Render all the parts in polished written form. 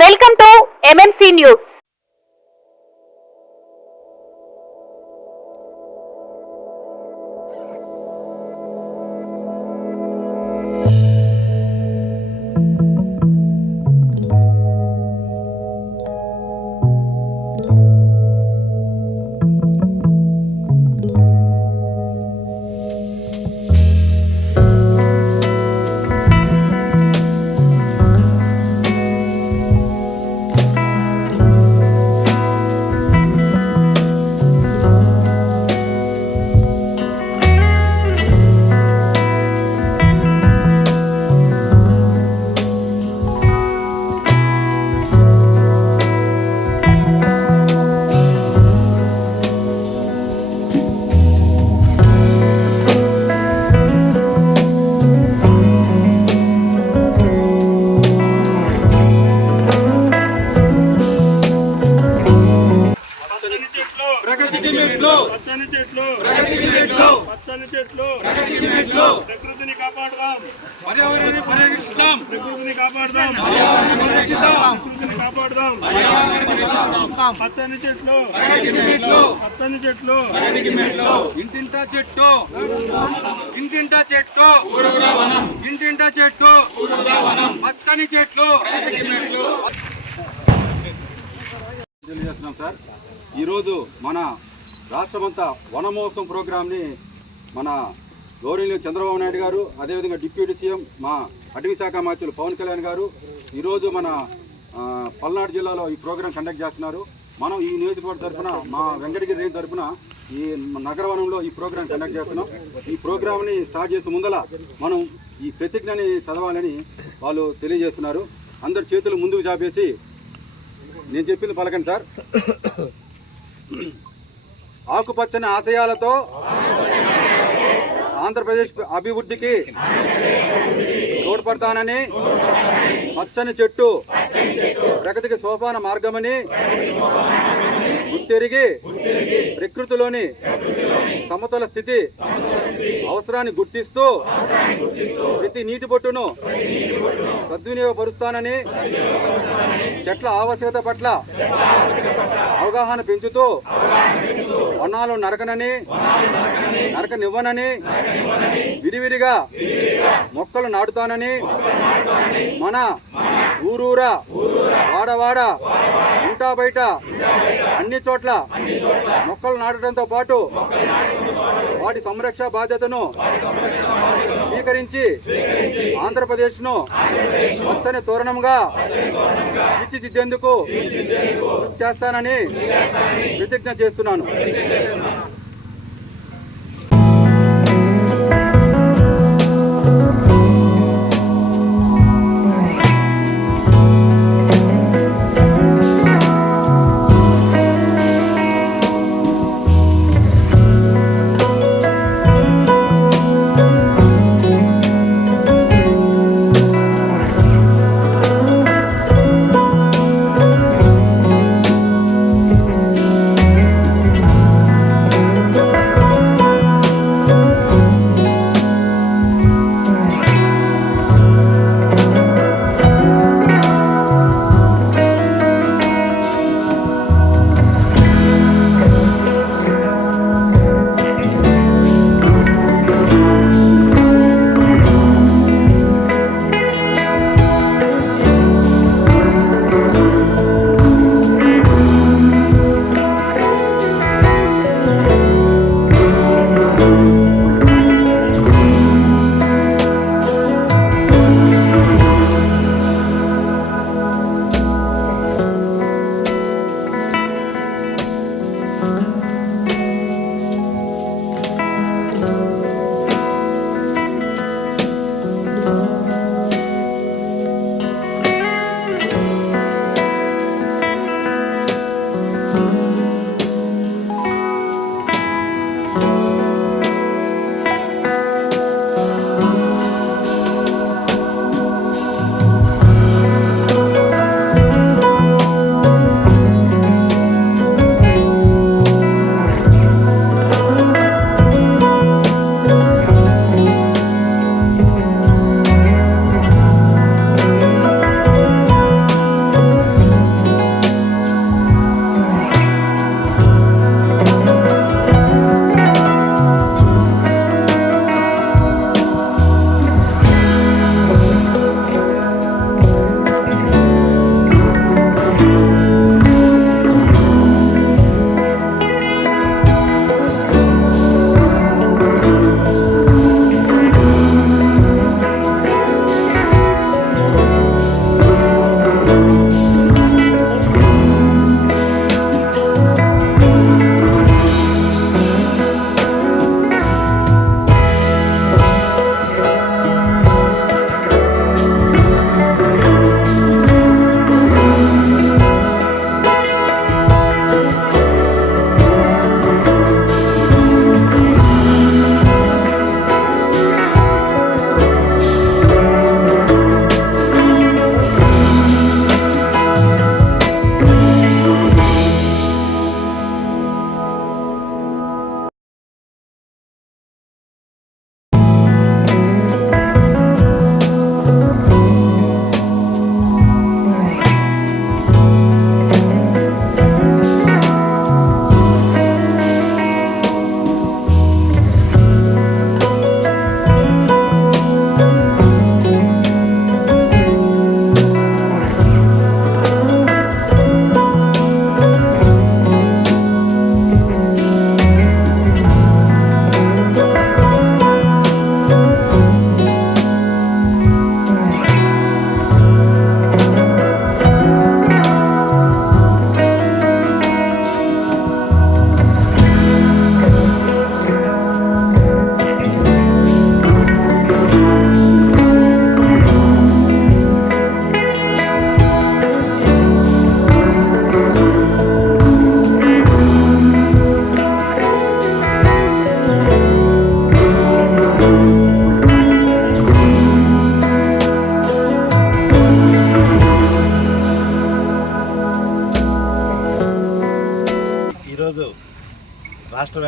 Welcome to MMC news. ప్రకృతిని కాపాడుదాం, పర్యావరణాన్ని పరిరక్షిద్దాం. ప్రకృతిని కాపాడుదాం, ప్రకృతిని కాపాడుదాం. పచ్చని చెట్లు, పచ్చని చెట్లు, ఇంటింటా చెట్టు, ఇంటింటా చెట్టు, ఇంటింటా చెట్టు, పచ్చని చెట్లు తెలియజేస్తున్నాం సార్. ఈరోజు మన రాష్ట్రమంతా వనమోత్సవం ప్రోగ్రాంని మన గౌరవనీయులు చంద్రబాబు నాయుడు గారు, అదేవిధంగా డిప్యూటీ సీఎం మా అటవీ శాఖ మంత్రులు పవన్ కళ్యాణ్ గారు ఈరోజు మన పల్నాడు జిల్లాలో ఈ ప్రోగ్రాం కండక్ట్ చేస్తున్నారు. మనం ఈ నియోజకవర్గ తరఫున మా వెంకటగిరి రేంజ్ తరఫున ఈ నగరవనంలో ఈ ప్రోగ్రాం కండక్ట్ చేస్తున్నాం. ఈ ప్రోగ్రాంని స్టార్ట్ చేసే ముందల మనం ఈ ప్రతిజ్ఞని చదవాలని వాళ్ళు తెలియజేస్తున్నారు. అందరు చేతులు ముందుకు చాపేసి నేను చెప్పింది పలకండి సార్. ఆకుపచ్చని ఆశయాలతో ఆంధ్రప్రదేశ్ అభివృద్ధికి తోడ్పడతానని, పచ్చని చెట్టు ప్రగతికి సోపాన మార్గమని గుర్తెరిగి ప్రకృతిలోని సమతుల స్థితి అవసరాన్ని గుర్తిస్తూ ప్రతి నీటి బొట్టును సద్వినియోగపరుస్తానని, చెట్ల ఆవశ్యకత పట్ల అవగాహన పెంచుతూ వనాలు నరకనివ్వనని, విరివిరిగా మొక్కలు నాటుతానని, మన ఊరూరా వాడవాడ ఇంటా బయట అన్ని చోట్ల మొక్కలు నాటడంతో పాటు వాటి సంరక్షణ బాధ్యతను స్వీకరించి ఆంధ్రప్రదేశ్ను పచ్చని తోరణంగా తీర్చిదిద్దేందుకు కృషి చేస్తానని ప్రతిజ్ఞ చేస్తున్నాను.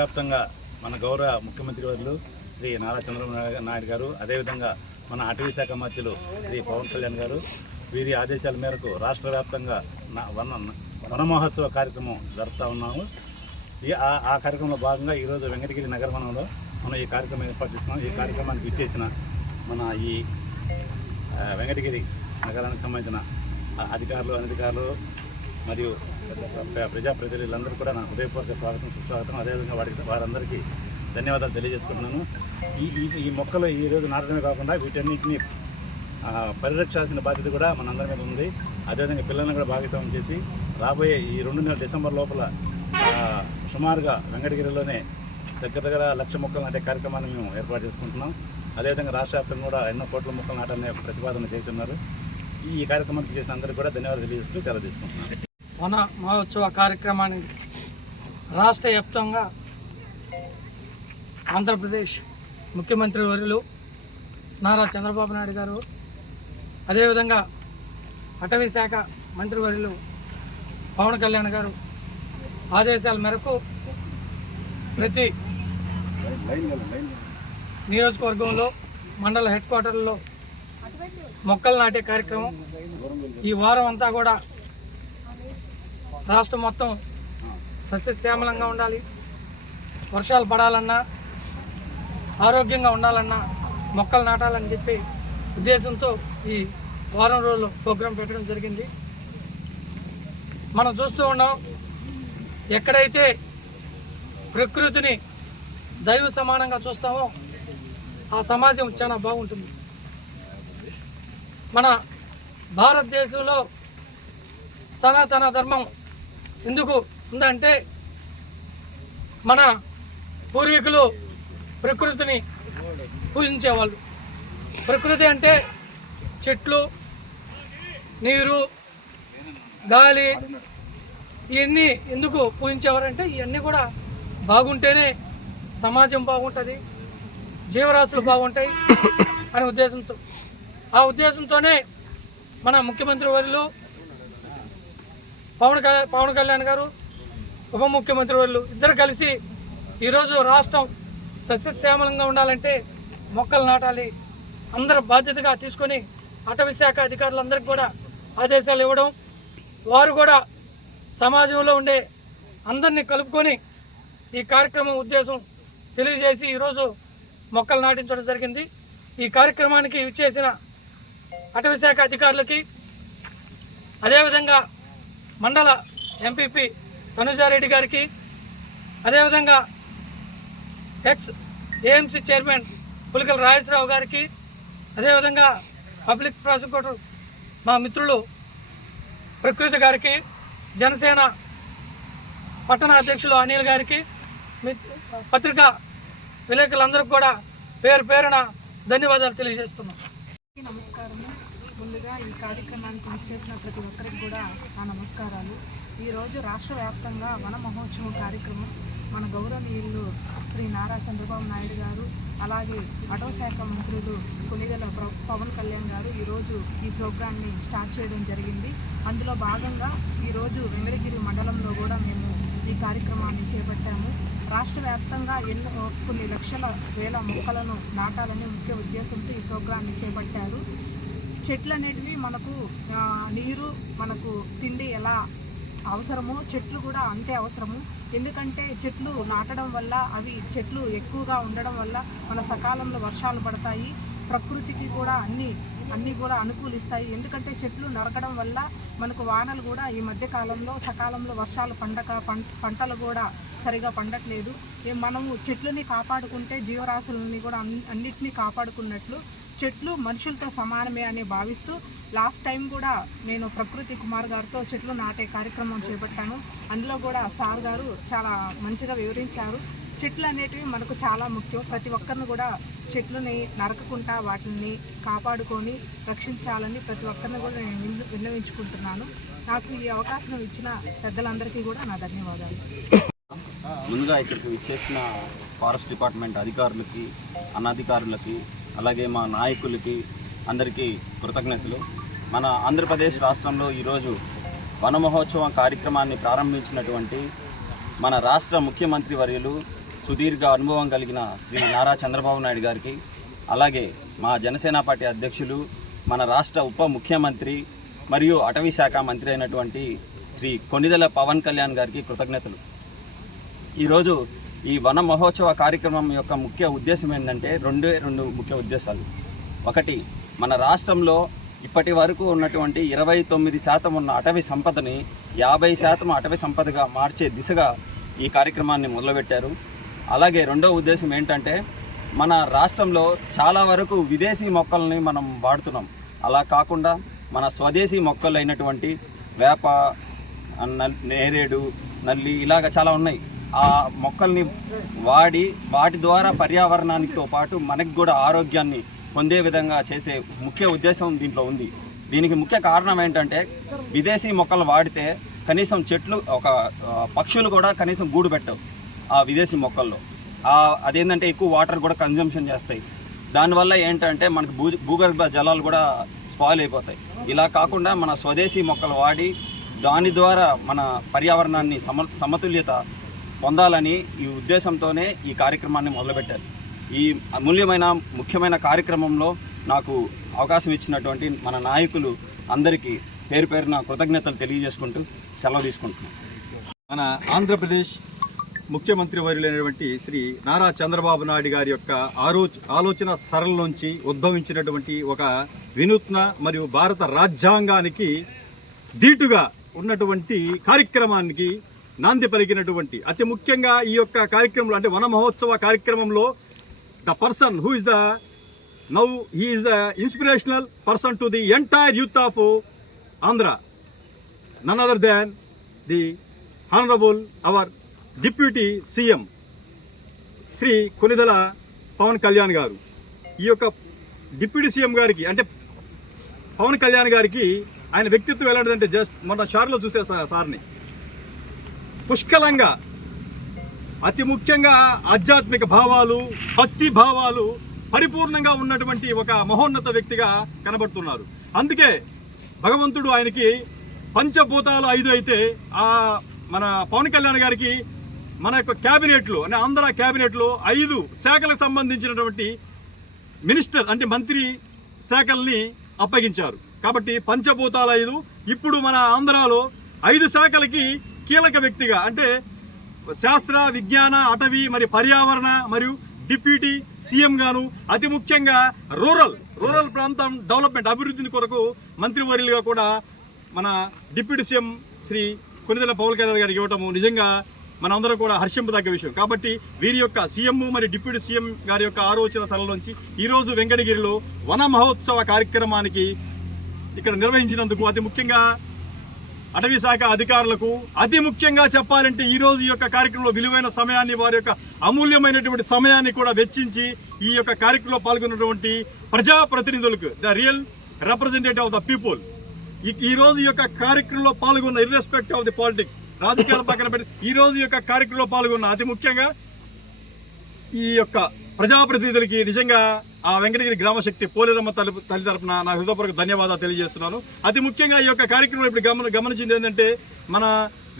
వ్యాప్తంగా మన గౌరవ ముఖ్యమంత్రి వర్యులు శ్రీ నారా చంద్రబాబు నాయుడు గారు, అదేవిధంగా మన అటవీ శాఖ మంత్రులు శ్రీ పవన్ కళ్యాణ్ గారు వీరి ఆదేశాల మేరకు రాష్ట్ర వ్యాప్తంగా వన మహోత్సవ కార్యక్రమం జరుపుతూ ఉన్నాము. ఆ కార్యక్రమంలో భాగంగా ఈరోజు వెంకటగిరి నగరవనంలో మనం ఈ కార్యక్రమం ఏర్పాటు చేస్తున్నాం. ఈ కార్యక్రమానికి ఇచ్చేసిన మన ఈ వెంకటగిరి నగరానికి సంబంధించిన అధికారులు, అనధికారులు మరియు ప్రజాప్రతినిధులందరూ కూడా నా హృదయపూర్వక స్వాగతం, సుస్వాగతం. అదేవిధంగా వారందరికీ ధన్యవాదాలు తెలియజేసుకుంటున్నాను. ఈ మొక్కలు ఈరోజు నాటడమే కాకుండా వీటన్నిటిని పరిరక్షాల్సిన బాధ్యత కూడా మనందరి మీద ఉంది. అదేవిధంగా పిల్లలను కూడా భాగస్వామ్యం చేసి రాబోయే ఈ 2 నెలల డిసెంబర్ లోపల సుమారుగా వెంకటగిరిలోనే దగ్గర 1,00,000 మొక్కలు నాటే కార్యక్రమాన్ని మేము ఏర్పాటు చేసుకుంటున్నాం. అదేవిధంగా రాష్ట్ర వ్యాప్తంగా కూడా ఎన్నో కోట్ల మొక్కలు నాటాలనే ప్రతిపాదన చేస్తున్నారు. ఈ కార్యక్రమానికి చేసిన అందరికీ కూడా ధన్యవాదాలు తెలియజేస్తూ సెలవు తీసుకుంటున్నాను. వన మహోత్సవ కార్యక్రమానికి రాష్ట్ర వ్యాప్తంగా ఆంధ్రప్రదేశ్ ముఖ్యమంత్రి వర్యులు నారా చంద్రబాబు నాయుడు గారు, అదేవిధంగా అటవీ శాఖ మంత్రివర్యులు పవన్ కళ్యాణ్ గారు ఆదేశాల మేరకు ప్రతి నియోజకవర్గంలో మండల హెడ్ క్వార్టర్లో మొక్కలు నాటే కార్యక్రమం ఈ వారం అంతా కూడా రాష్ట్రం మొత్తం సస్యశ్యామలంగా ఉండాలి, వర్షాలు పడాలన్నా, ఆరోగ్యంగా ఉండాలన్నా మొక్కలు నాటాలని చెప్పి ఉద్దేశంతో ఈ వారం రోజులు ప్రోగ్రాం పెట్టడం జరిగింది. మనం చూస్తూ ఉన్నాం, ఎక్కడైతే ప్రకృతిని దైవ సమానంగా చూస్తామో ఆ సమాజం చాలా బాగుంటుంది. మన భారతదేశంలో సనాతన ధర్మం ఎందుకు ఉందంటే మన పూర్వీకులు ప్రకృతిని పూజించేవాళ్ళు. ప్రకృతి అంటే చెట్లు, నీరు, గాలి, ఇవన్నీ ఎందుకు పూజించేవారంటే ఇవన్నీ కూడా బాగుంటేనే సమాజం బాగుంటుంది, జీవరాశులు బాగుంటాయి అనే ఉద్దేశంతో. ఆ ఉద్దేశంతోనే మన ముఖ్యమంత్రి వర్యులు పవన్ కళ్యాణ్ గారు, ఉప ముఖ్యమంత్రి వర్యులు ఇద్దరు కలిసి ఈరోజు రాష్ట్రం సస్యశ్యామలంగా ఉండాలంటే మొక్కలు నాటాలి, అందరూ బాధ్యతగా తీసుకొని అటవీ శాఖ అధికారులందరికీ కూడా ఆదేశాలు ఇవ్వడం, వారు కూడా సమాజంలో ఉండే అందరినీ కలుపుకొని ఈ కార్యక్రమం ఉద్దేశం తెలియజేసి ఈరోజు మొక్కలు నాటించడం జరిగింది. ఈ కార్యక్రమానికి ఇచ్చేసిన అటవీ శాఖ అధికారులకి, అదేవిధంగా మండల ఎంపీపీ తనుజారెడ్డి గారికి, అదేవిధంగా ex AMC chairman Pulikala Rajeshwara Rao గారికి, అదేవిధంగా పబ్లిక్ ప్రాసిక్యూటర్ మా మిత్రులు ప్రకృతి గారికి, జనసేన పట్టణ అధ్యక్షులు అనిల్ గారికి, పత్రికా విలేకరులందరికీ కూడా పేరు పేరున ధన్యవాదాలు తెలియజేస్తున్నాం. నమస్కారము. ముందుగా ఈ కార్యక్రమానికి విచ్చేసిన ప్రతి ఒక్కరికి కూడా నా నమస్కారాలు. ఈరోజు రాష్ట్ర వ్యాప్తంగా వన మహోత్సవం కార్యక్రమం మన గౌరవనీయులు శ్రీ నారా చంద్రబాబు నాయుడు గారు, అలాగే అటవీ శాఖ మంత్రులు కొనిదెల పవన్ కళ్యాణ్ గారు ఈరోజు ఈ ప్రోగ్రాన్ని స్టార్ట్ చేయడం జరిగింది. అందులో భాగంగా ఈరోజు వెంకటగిరి మండలంలో కూడా మేము ఈ కార్యక్రమాన్ని చేపట్టాము. రాష్ట్ర వ్యాప్తంగా కొన్ని లక్షల వేల మొక్కలను నాటాలని ముఖ్య ఉద్దేశంతో ఈ ప్రోగ్రాన్ని చేపట్టారు. చెట్లు అనేటివి మనకు నీరు, మనకు తిండి ఎలా అవసరమో చెట్లు కూడా అంతే అవసరము. ఎందుకంటే చెట్లు నాటడం వల్ల చెట్లు ఎక్కువగా ఉండడం వల్ల మన సకాలంలో వర్షాలు పడతాయి, ప్రకృతికి కూడా అన్నీ కూడా అనుకూలిస్తాయి. ఎందుకంటే చెట్లు నరకడం వల్ల మనకు వానలు కూడా ఈ మధ్య కాలంలో సకాలంలో వర్షాలు పంటలు కూడా సరిగా పండట్లేదు. మనము చెట్లని కాపాడుకుంటే జీవరాశులని కూడా అన్నిటినీ కాపాడుకున్నట్లు. చెట్లు మనుషులతో సమానమే అని భావిస్తూ లాస్ట్ టైం కూడా నేను ప్రకృతి కుమార్ గారితో చెట్లు నాటే కార్యక్రమం చేపట్టాను. అందులో కూడా సార్ గారు చాలా మంచిగా వివరించారు. చెట్లు అనేటివి మనకు చాలా ముఖ్యం. ప్రతి ఒక్కరిని కూడా చెట్లని నరకకుండా వాటిని కాపాడుకొని రక్షించాలని ప్రతి ఒక్కరిని కూడా నేను విన్నవించుకుంటున్నాను. నాకు ఈ అవకాశం ఇచ్చిన పెద్దలందరికీ కూడా నా ధన్యవాదాలు. ముందుగా ఇక్కడికి విచ్చేసిన ఫారెస్ట్ డిపార్ట్మెంట్ అధికారులకి, అనధికారులకి, అలాగే మా నాయకులకి అందరికీ కృతజ్ఞతలు. మన ఆంధ్రప్రదేశ్ రాష్ట్రంలో ఈరోజు వన మహోత్సవం కార్యక్రమాన్ని ప్రారంభించినటువంటి మన రాష్ట్ర ముఖ్యమంత్రి వర్యులు సుదీర్ఘ అనుభవం కలిగిన శ్రీ నారా చంద్రబాబు నాయుడు గారికి, అలాగే మా జనసేన పార్టీ అధ్యక్షులు, మన రాష్ట్ర ఉప ముఖ్యమంత్రి మరియు అటవీ శాఖ మంత్రి అయినటువంటి శ్రీ కొణిదెల పవన్ కళ్యాణ్ గారికి కృతజ్ఞతలు. ఈరోజు ఈ వన మహోత్సవ కార్యక్రమం యొక్క ముఖ్య ఉద్దేశం ఏంటంటే రెండు ముఖ్య ఉద్దేశాలు. ఒకటి, మన రాష్ట్రంలో ఇప్పటి వరకు ఉన్నటువంటి 29% ఉన్న అటవీ సంపదని 50% అటవీ సంపదగా మార్చే దిశగా ఈ కార్యక్రమాన్ని మొదలుపెట్టారు. అలాగే రెండో ఉద్దేశం ఏంటంటే, మన రాష్ట్రంలో చాలా వరకు విదేశీ మొక్కల్ని మనం వాడుతున్నాం. అలా కాకుండా మన స్వదేశీ మొక్కలు అయినటువంటి వేప, నేరేడు, నల్లి ఇలాగ చాలా ఉన్నాయి. ఆ మొక్కల్ని వాడి వాటి ద్వారా పర్యావరణానితో పాటు మనకి కూడా ఆరోగ్యాన్ని పొందే విధంగా చేసే ముఖ్య ఉద్దేశం దీంట్లో ఉంది. దీనికి ముఖ్య కారణం ఏంటంటే, విదేశీ మొక్కలు వాడితే కనీసం పక్షులు కూడా కనీసం గూడు పెట్టవు ఆ విదేశీ మొక్కల్లో. అదేంటంటే ఎక్కువ వాటర్ కూడా కన్జంప్షన్ చేస్తాయి. దానివల్ల ఏంటంటే మనకు భూగర్భ జలాలు కూడా స్పాయిల్ అయిపోతాయి. ఇలా కాకుండా మన స్వదేశీ మొక్కలు వాడి దాని ద్వారా మన పర్యావరణాన్ని సమతుల్యత పొందాలని ఈ ఉద్దేశంతోనే ఈ కార్యక్రమాన్ని మొదలుపెట్టారు. ఈ అమూల్యమైన ముఖ్యమైన కార్యక్రమంలో నాకు అవకాశం ఇచ్చినటువంటి మన నాయకులు అందరికీ పేరు పేరున కృతజ్ఞతలు తెలియజేసుకుంటూ సెలవు తీసుకుంటున్నాను. మన ఆంధ్రప్రదేశ్ ముఖ్యమంత్రి వర్యులైనటువంటి శ్రీ నారా చంద్రబాబు నాయుడు గారి యొక్క ఆలోచన సరళ నుంచి ఉద్భవించినటువంటి ఒక వినూత్న మరియు భారత రాజ్యాంగానికి ధీటుగా ఉన్నటువంటి కార్యక్రమానికి నాంది పలికినటువంటి అతి ముఖ్యంగా ఈ యొక్క కార్యక్రమంలో అంటే వన మహోత్సవ కార్యక్రమంలో the person who is he is the inspirational person to the entire youth of Andhra, none other than the Honorable our Deputy CM Shri Konidela Pawan Kalyan garu. ఈ యొక్క డిప్యూటీ సీఎం గారికి అంటే పవన్ కళ్యాణ్ గారికి ఆయన వ్యక్తిత్వం ఎలాంటిదంటే, జస్ట్ మొన్న షార్లో చూసే సార్ని పుష్కలంగా అతి ముఖ్యంగా ఆధ్యాత్మిక భావాలు, భక్తి భావాలు పరిపూర్ణంగా ఉన్నటువంటి ఒక మహోన్నత వ్యక్తిగా కనబడుతున్నారు. అందుకే భగవంతుడు ఆయనకి పంచభూతాలు 5 అయితే మన పవన్ కళ్యాణ్ గారికి మన యొక్క క్యాబినెట్లు అంటే ఆంధ్ర క్యాబినెట్లో 5 శాఖలకు సంబంధించినటువంటి మినిస్టర్ అంటే మంత్రి శాఖల్ని అప్పగించారు. కాబట్టి పంచభూతాలు 5. ఇప్పుడు మన ఆంధ్రాలో 5 శాఖలకి కీలక వ్యక్తిగా అంటే శాస్త్ర, విజ్ఞాన, అటవీ మరియు పర్యావరణ మరియు డిప్యూటీ సీఎం గాను అతి ముఖ్యంగా రూరల్ ప్రాంతం డెవలప్మెంట్ అభివృద్ధిని కొరకు మంత్రివర్యులుగా కూడా మన డిప్యూటీ సీఎం శ్రీ కొణిదెల పవన్ కళ్యాణ్ గారికి ఇవ్వటము నిజంగా మనందరం కూడా హర్షింపదగ్గ విషయం. కాబట్టి వీరి యొక్క సీఎం మరియు డిప్యూటీ సీఎం గారి యొక్క ఆలోచన సరళలోంచి ఈరోజు వెంకటగిరిలో వన మహోత్సవ కార్యక్రమానికి ఇక్కడ నిర్వహించినందుకు అతి ముఖ్యంగా అటవీ శాఖ అధికారులకు, అతి ముఖ్యంగా చెప్పాలంటే ఈరోజు ఈ యొక్క కార్యక్రమంలో విలువైన సమయాన్ని, వారి యొక్క అమూల్యమైనటువంటి సమయాన్ని కూడా వెచ్చించి ఈ యొక్క కార్యక్రమంలో పాల్గొన్నటువంటి ప్రజాప్రతినిధులకు, the real representative of the people, ఈరోజు ఈ యొక్క కార్యక్రమంలో పాల్గొన్న ఇర్రెస్పెక్టివ్ ఆఫ్ ది పాలిటిక్స్, రాజకీయాల పక్కన పెట్టి ఈరోజు ఈ యొక్క కార్యక్రమంలో పాల్గొన్న అతి ముఖ్యంగా ఈ యొక్క ప్రజాప్రతినిధులకి నిజంగా ఆ వెంకటగిరి గ్రామశక్తి పోలేరమ్మ తల్లి తరపున నా హృదయపూర్వక ధన్యవాదాలు తెలియజేస్తున్నాను. అతి ముఖ్యంగా ఈ యొక్క కార్యక్రమం ఇప్పుడు గమనించింది ఏంటంటే, మన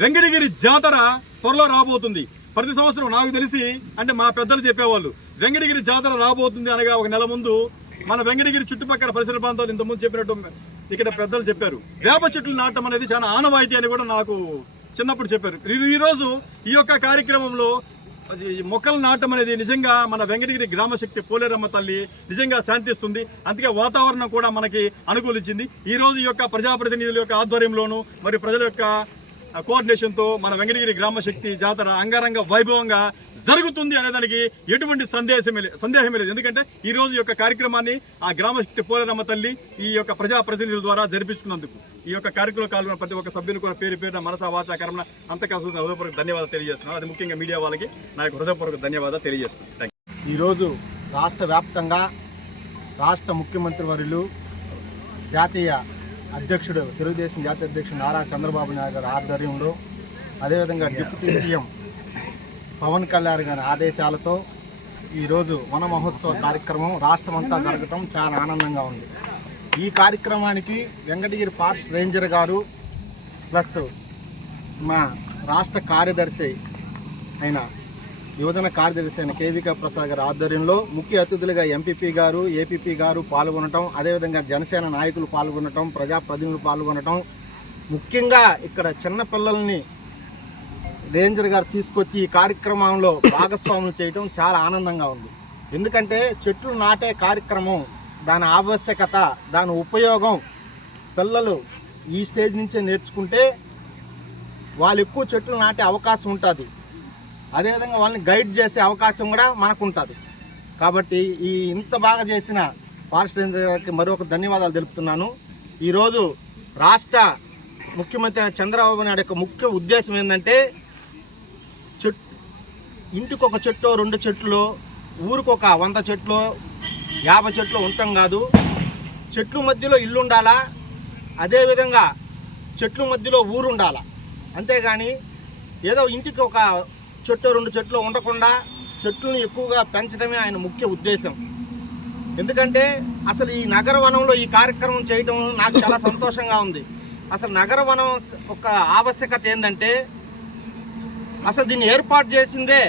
వెంకటగిరి జాతర త్వరలో రాబోతుంది. ప్రతి సంవత్సరం నాకు తెలిసి అంటే మా పెద్దలు చెప్పేవాళ్ళు వెంకటగిరి జాతర రాబోతుంది అనగా ఒక నెల ముందు మన వెంకటగిరి చుట్టుపక్కల పరిసర ప్రాంతాలు ఇంతకుముందు చెప్పినట్టు ఇక్కడ పెద్దలు చెప్పారు. వేప చెట్లు నాటం అనేది చాలా ఆనవాయితీ అని కూడా నాకు చిన్నప్పుడు చెప్పారు. ఈరోజు ఈ యొక్క కార్యక్రమంలో మొక్కలు నాటం అనేది నిజంగా మన వెంకటగిరి గ్రామశక్తి పోలేరమ్మ తల్లి నిజంగా శాంతిస్తుంది. అందుకే వాతావరణం కూడా మనకి అనుకూలించింది. ఈరోజు ఈ యొక్క ప్రజాప్రతినిధుల యొక్క ఆధ్వర్యంలోనూ మరియు ప్రజల యొక్క కోఆర్డినేషన్తో మన వెంకటగిరి గ్రామశక్తి జాతర అంగరంగ వైభవంగా జరుగుతుంది అనేదానికి ఎటువంటి సందేహమే లేదు. ఎందుకంటే ఈరోజు ఈ యొక్క కార్యక్రమాన్ని ఆ గ్రామశక్తి పోలేరమ్మ తల్లి ఈ యొక్క ప్రజాప్రతినిధుల ద్వారా జరిపించుకున్నందుకు ఈ యొక్క కార్యక్రమంలో పాల్గొన్న ప్రతి ఒక్క సభ్యుని కూడా పేరు పేరున మనసా వాచా కర్మణ అంతకాసం హృదయపూర్వక ధన్యవాదాలు తెలియజేస్తున్నాను. అది ముఖ్యంగా మీడియా వాళ్ళకి నా యొక్క హృదయపూర్వక ధన్యవాదాలు తెలియజేస్తున్నాను. ఈరోజు రాష్ట్ర వ్యాప్తంగా రాష్ట్ర ముఖ్యమంత్రి వర్యులు జాతీయ అధ్యక్షుడు తెలుగుదేశం జాతీయ అధ్యక్షుడు నారా చంద్రబాబు నాయుడు గారి ఆధ్వర్యంలో, అదేవిధంగా డిప్యూటీ సీఎం పవన్ కళ్యాణ్ గారి ఆదేశాలతో ఈరోజు వన మహోత్సవ కార్యక్రమం రాష్ట్రమంతా జరగటం చాలా ఆనందంగా ఉంది. ఈ కార్యక్రమానికి వెంకటగిరి ఫారెస్ట్ రేంజర్ గారు ప్లస్ మా రాష్ట్ర కార్యదర్శి అయిన యువజన కార్యదర్శి అయిన కేవికా ప్రసాద్ గారి ఆధ్వర్యంలో ముఖ్య అతిథులుగా ఎంపీపీ గారు, ఏపీపీ గారు పాల్గొనటం, అదేవిధంగా జనసేన నాయకులు పాల్గొనటం, ప్రజాప్రతినిధులు పాల్గొనటం, ముఖ్యంగా ఇక్కడ చిన్నపిల్లల్ని రేంజర్ గారు తీసుకొచ్చి ఈ కార్యక్రమంలో భాగస్వాములు చేయటం చాలా ఆనందంగా ఉంది. ఎందుకంటే చెట్లు నాటే కార్యక్రమం, దాని ఆవశ్యకత, దాని ఉపయోగం పిల్లలు ఈ స్టేజ్ నుంచే నేర్చుకుంటే వాళ్ళు ఎక్కువ చెట్లు నాటే అవకాశం ఉంటుంది. అదేవిధంగా వాళ్ళని గైడ్ చేసే అవకాశం కూడా మనకు ఉంటుంది. కాబట్టి ఈ ఇంత బాగా చేసిన ఫారెస్ట్ రేంజర్ గారికి మరొక ధన్యవాదాలు తెలుపుతున్నాను. ఈరోజు రాష్ట్ర ముఖ్యమంత్రి చంద్రబాబు నాయుడు యొక్క ముఖ్య ఉద్దేశం ఏంటంటే ఇంటికి ఒక చెట్టు, 2 చెట్లు, ఊరికొక 100 చెట్లు, 50 చెట్లు ఉండటం కాదు. చెట్లు మధ్యలో ఇల్లు ఉండాలా, అదేవిధంగా చెట్ల మధ్యలో ఊరు ఉండాలా. అంతేగాని ఏదో ఇంటికి ఒక చెట్టు, 2 చెట్లు ఉండకుండా చెట్లను ఎక్కువగా పెంచడమే ఆయన ముఖ్య ఉద్దేశం. ఎందుకంటే అసలు ఈ నగర వనంలో ఈ కార్యక్రమం చేయడం నాకు చాలా సంతోషంగా ఉంది. అసలు నగర వనం ఒక ఆవశ్యకత ఏంటంటే అసలు దీన్ని ఏర్పాటు చేసిందే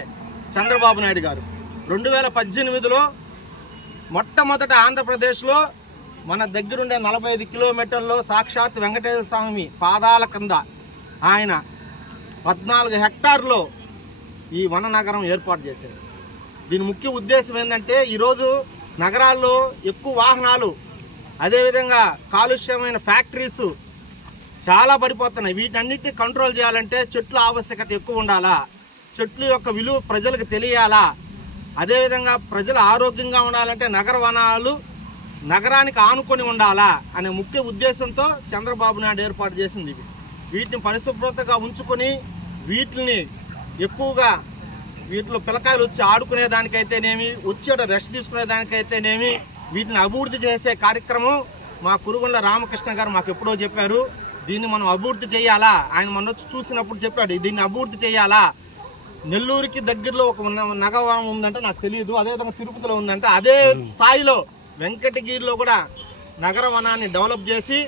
చంద్రబాబు నాయుడు గారు. 2018లో మొట్టమొదట ఆంధ్రప్రదేశ్లో మన దగ్గరుండే 45 కిలోమీటర్లో సాక్షాత్ వెంకటేశ్వర స్వామి పాదాల కింద ఆయన 14 హెక్టార్లో ఈ వన నగరం ఏర్పాటు చేశారు. దీని ముఖ్య ఉద్దేశం ఏంటంటే ఈరోజు నగరాల్లో ఎక్కువ వాహనాలు, అదేవిధంగా కాలుష్యమైన ఫ్యాక్టరీస్ చాలా పడిపోతున్నాయి. వీటన్నిటిని కంట్రోల్ చేయాలంటే చెట్ల ఆవశ్యకత ఎక్కువ ఉండాలా, చెట్ల యొక్క విలువ ప్రజలకు తెలియాలా, అదేవిధంగా ప్రజలు ఆరోగ్యంగా ఉండాలంటే నగర వనాలు నగరానికి ఆనుకొని ఉండాలా అనే ముఖ్య ఉద్దేశంతో చంద్రబాబు నాయుడు ఏర్పాటు చేసింది. వీటిని పరిశుభ్రతగా ఉంచుకొని వీటిని ఎక్కువగా వీటిలో పిల్లకాయలు వచ్చి ఆడుకునే దానికైతేనేమి, వచ్చేట రెస్ట్ తీసుకునే దానికైతేనేమి వీటిని అభివృద్ధి చేసే కార్యక్రమం మా కురుగుండ్ల రామకృష్ణ గారు మాకు ఎప్పుడో చెప్పారు. దీన్ని మనం అభివృద్ధి చేయాలా, ఆయన మొన్న వచ్చి చూసినప్పుడు చెప్పాడు దీన్ని అభివృద్ధి చేయాలా. నెల్లూరుకి దగ్గరలో ఒక నగరవనం ఉందంటే నాకు తెలియదు, అదేవిధంగా తిరుపతిలో ఉందంటే అదే స్థాయిలో వెంకటగిరిలో కూడా నగర వనాన్ని డెవలప్ చేసి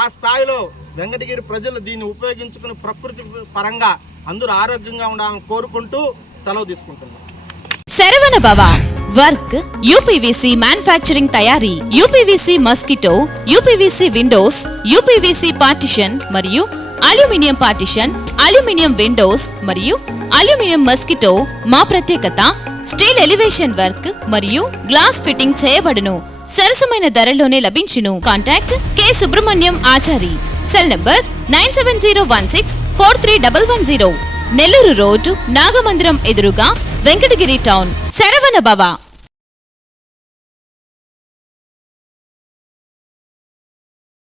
ఆ స్థాయిలో వెంకటగిరి ప్రజలు దీన్ని ఉపయోగించుకుని ప్రకృతి పరంగా అందరూ ఆరోగ్యంగా ఉండాలని కోరుకుంటూ సెలవు తీసుకుంటున్నాం. శరవణ భవ వర్క్ యూపీవీసీ మ్యానుఫ్యాక్చరింగ్ తయారీ, UPVC mosquito, UPVC Windows, UPVC partition మరియు అల్యూమినియం పార్టిషన్, అల్యూమినియం విండోస్ మరియు అల్యూమినియం మస్కిటో. మా ప్రత్యేకత స్టీల్ ఎలివేషన్ వర్క్ మరియు గ్లాస్ ఫిట్టింగ్ చేయబడును. సరసమైన ధరలోనే లభించును. Contact K Subrahmanyam Achari. Cell number 9701643110. Nellore road Nagamandiram ఎదురుగా వెంకటగిరి టౌన్. శరవణ భవ.